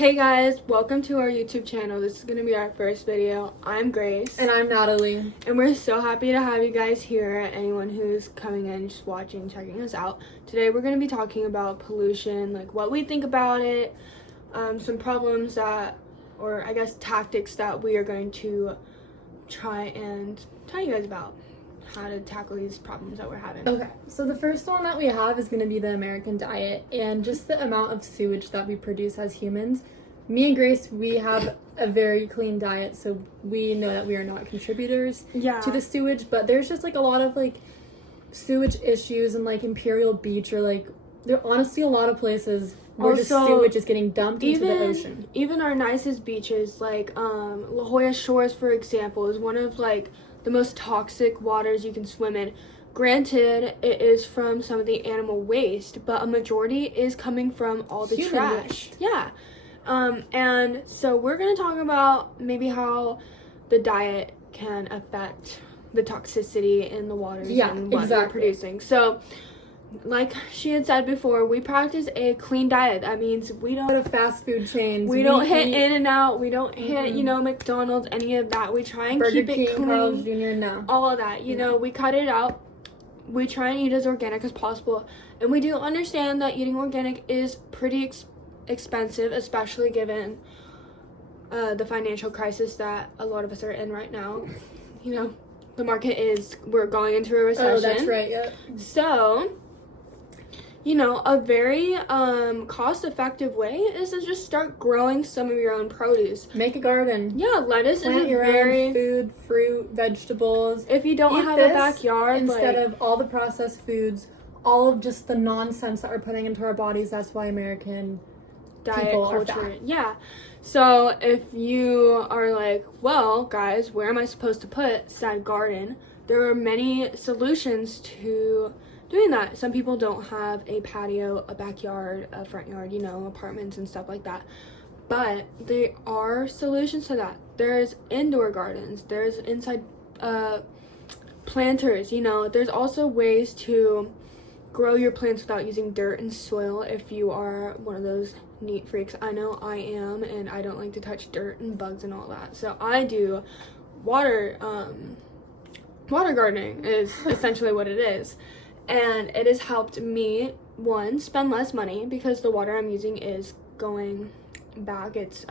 Hey guys, welcome to our YouTube channel. This is going to be our first video. I'm Grace. And I'm Natalie. And we're so happy to have you guys here, anyone who's coming in, just watching, checking us out. Today we're going to be talking about pollution, like what we think about it, some problems that, or I guess tactics that we are going to try and tell you guys about. How to tackle these problems that we're having. Okay, so the first one that we have is going to be the American diet and just the amount of sewage that we produce as humans. Me and Grace, we have a very clean diet, so we know that we are not contributors to the sewage, but there's just like a lot of like sewage issues in like Imperial Beach, or like there are honestly a lot of places where just sewage is getting dumped into the ocean. Even our nicest beaches, like La Jolla Shores, for example, is one of like the most toxic waters you can swim in. Granted, it is from some of the animal waste, but a majority is coming from all the Human trash. waste. Yeah. And so we're going to talk about maybe how the diet can affect the toxicity in the waters and what we're producing. So, like she had said before, we practice a clean diet. That means we don't go to fast food chains. We don't hit In-N-Out. We don't hit, McDonald's, any of that. We try and Burger keep King, it clean. Carl's Jr., no. All of that. You know, we cut it out. We try and eat as organic as possible. And we do understand that eating organic is pretty expensive, especially given the financial crisis that a lot of us are in right now. You know, the market we're going into a recession. Oh, that's right, yeah. So, a very cost-effective way is to just start growing some of your own produce. Make a garden. Yeah, lettuce Plant is your own food, fruit, vegetables. If you don't have a backyard, instead of all the processed foods, all of just the nonsense that we're putting into our bodies, that's why American diet culture. Yeah. So if you are like, well, guys, where am I supposed to put said garden? There are many solutions to doing that. Some people don't have a patio, a backyard, a front yard, apartments and stuff like that. But there are solutions to that. There's indoor gardens. There's inside planters. There's also ways to grow your plants without using dirt and soil if you are one of those neat freaks. I know I am, and I don't like to touch dirt and bugs and all that. So I do water gardening is essentially what it is. And it has helped me, one, spend less money because the water I'm using is going back. It's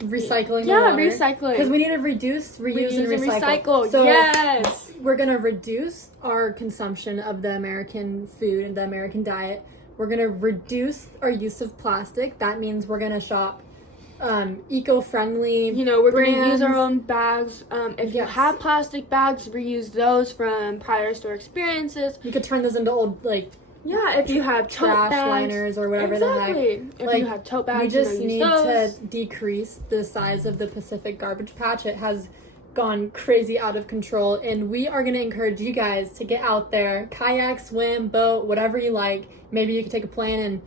recycling. Yeah, recycling. Because we need to reduce, reuse and recycle. So yes, we're gonna reduce our consumption of the American food and the American diet. We're gonna reduce our use of plastic. That means we're gonna shop eco-friendly. We're gonna use our own bags. If you have plastic bags, reuse those from prior store experiences. You could turn those into old if you have trash tote bags, liners or whatever the heck. If you have tote bags, we just need those. to decrease the size of the Pacific garbage patch. It has gone crazy out of control, and we are going to encourage you guys to get out there, kayak, swim, boat, whatever you like. Maybe you could take a plane and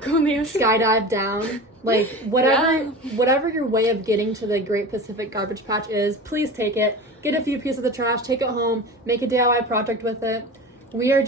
go skydive down. Like whatever your way of getting to the Great Pacific Garbage Patch is, please take it. Get a few pieces of the trash, take it home, make a DIY project with it. We are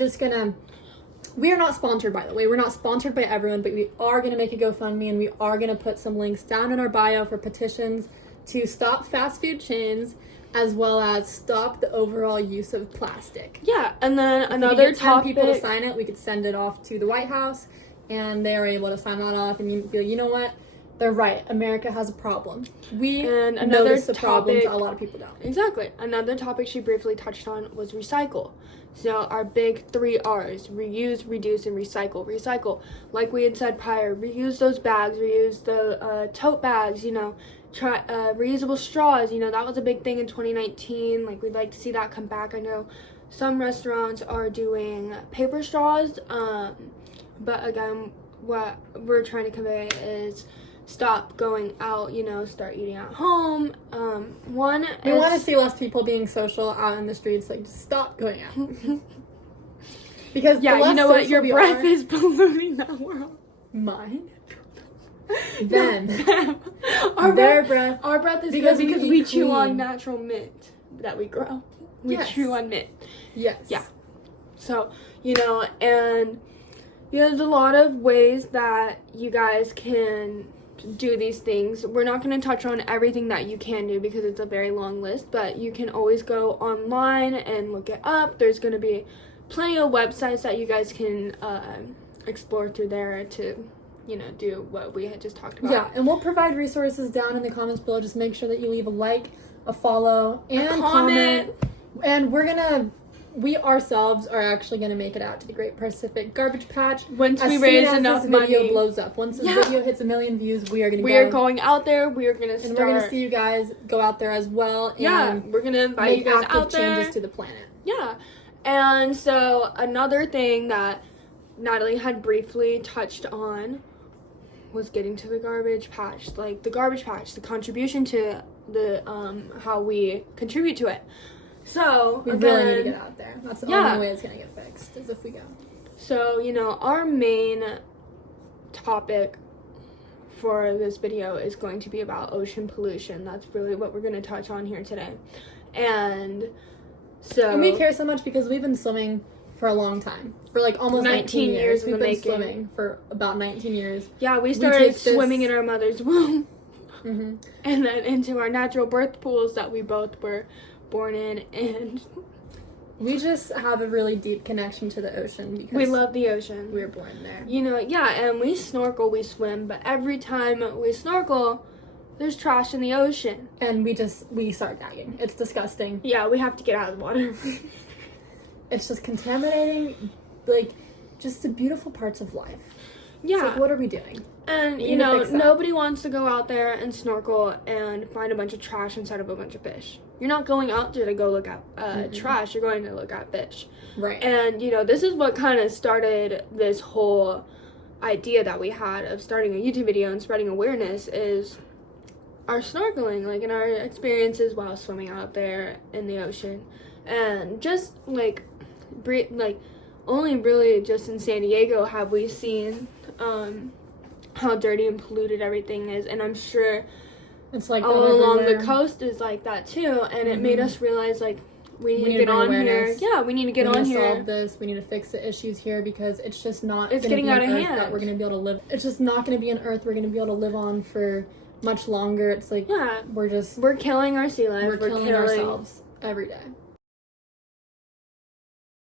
not sponsored, by the way. We're not sponsored by everyone, but we are going to make a GoFundMe, and we are going to put some links down in our bio for petitions to stop fast food chains, as well as stop the overall use of plastic. Yeah, and then another topic. If we get 10 people to sign it, we could send it off to the White House, and they are able to sign that off, and you'd be like, you know what? They're right. America has a problem. We notice the problem, a lot of people don't. Exactly. Another topic she briefly touched on was recycle. So our big 3 R's: reuse, reduce, and recycle. Recycle, like we had said prior, reuse those bags, reuse the tote bags, try reusable straws. That was a big thing in 2019. Like, we'd like to see that come back. I know some restaurants are doing paper straws, but again, what we're trying to convey is stop going out, start eating at home. We want to see less people being social out in the streets. Like, just stop going out. Because your breath is polluting that world. Mine. Then our breath. Our breath is because we chew on natural mint that we grow. We chew on mint. Yes. Yeah. So, and Yeah, there's a lot of ways that you guys can do these things. We're not going to touch on everything that you can do because it's a very long list, but you can always go online and look it up. There's going to be plenty of websites that you guys can explore through there to, do what we had just talked about. Yeah, and we'll provide resources down in the comments below. Just make sure that you leave a like, a follow, and comment. And we ourselves are actually going to make it out to the Great Pacific Garbage Patch Once we raise enough this money. video blows up. Once this video hits 1 million views, we are going to We are going out there. We are going to start. And we're going to see you guys go out there as well. And we're going to invite you guys out there. changes to the planet. Yeah. And so another thing that Natalie had briefly touched on was getting to the garbage patch. Like the garbage patch, the contribution to the how we contribute to it. So we really need to get out there. That's the only way it's gonna get fixed, is if we go. So, our main topic for this video is going to be about ocean pollution. That's really what we're gonna touch on here today. And we care so much because we've been swimming for a long time. For like almost 19 years. We've been swimming for about 19 years. Yeah, we started swimming in our mother's womb. Mm-hmm. And then into our natural birth pools that we both were born in, and we just have a really deep connection to the ocean because we love the ocean. We were born there. And we snorkel, we swim, but every time we snorkel, there's trash in the ocean. And we start gagging. It's disgusting. Yeah, we have to get out of the water. It's just contaminating, like, just the beautiful parts of life. Yeah. It's like, what are we doing? And, nobody wants to go out there and snorkel and find a bunch of trash inside of a bunch of fish. You're not going out there to go look at trash. You're going to look at fish. Right. And, this is what kind of started this whole idea that we had of starting a YouTube video and spreading awareness is our snorkeling, like, in our experiences while swimming out there in the ocean. And just, only really just in San Diego have we seen how dirty and polluted everything is, and I'm sure it's like all along the coast is like that too. And it made us realize, like, we need to get on here. Yeah, we need to get on here. Solve this. We need to fix the issues here because it's just not. It's getting out of hand. That we're gonna be able to live. It's just not gonna be an earth we're gonna be able to live on for much longer. It's like we're killing our sea life. We're killing ourselves every day.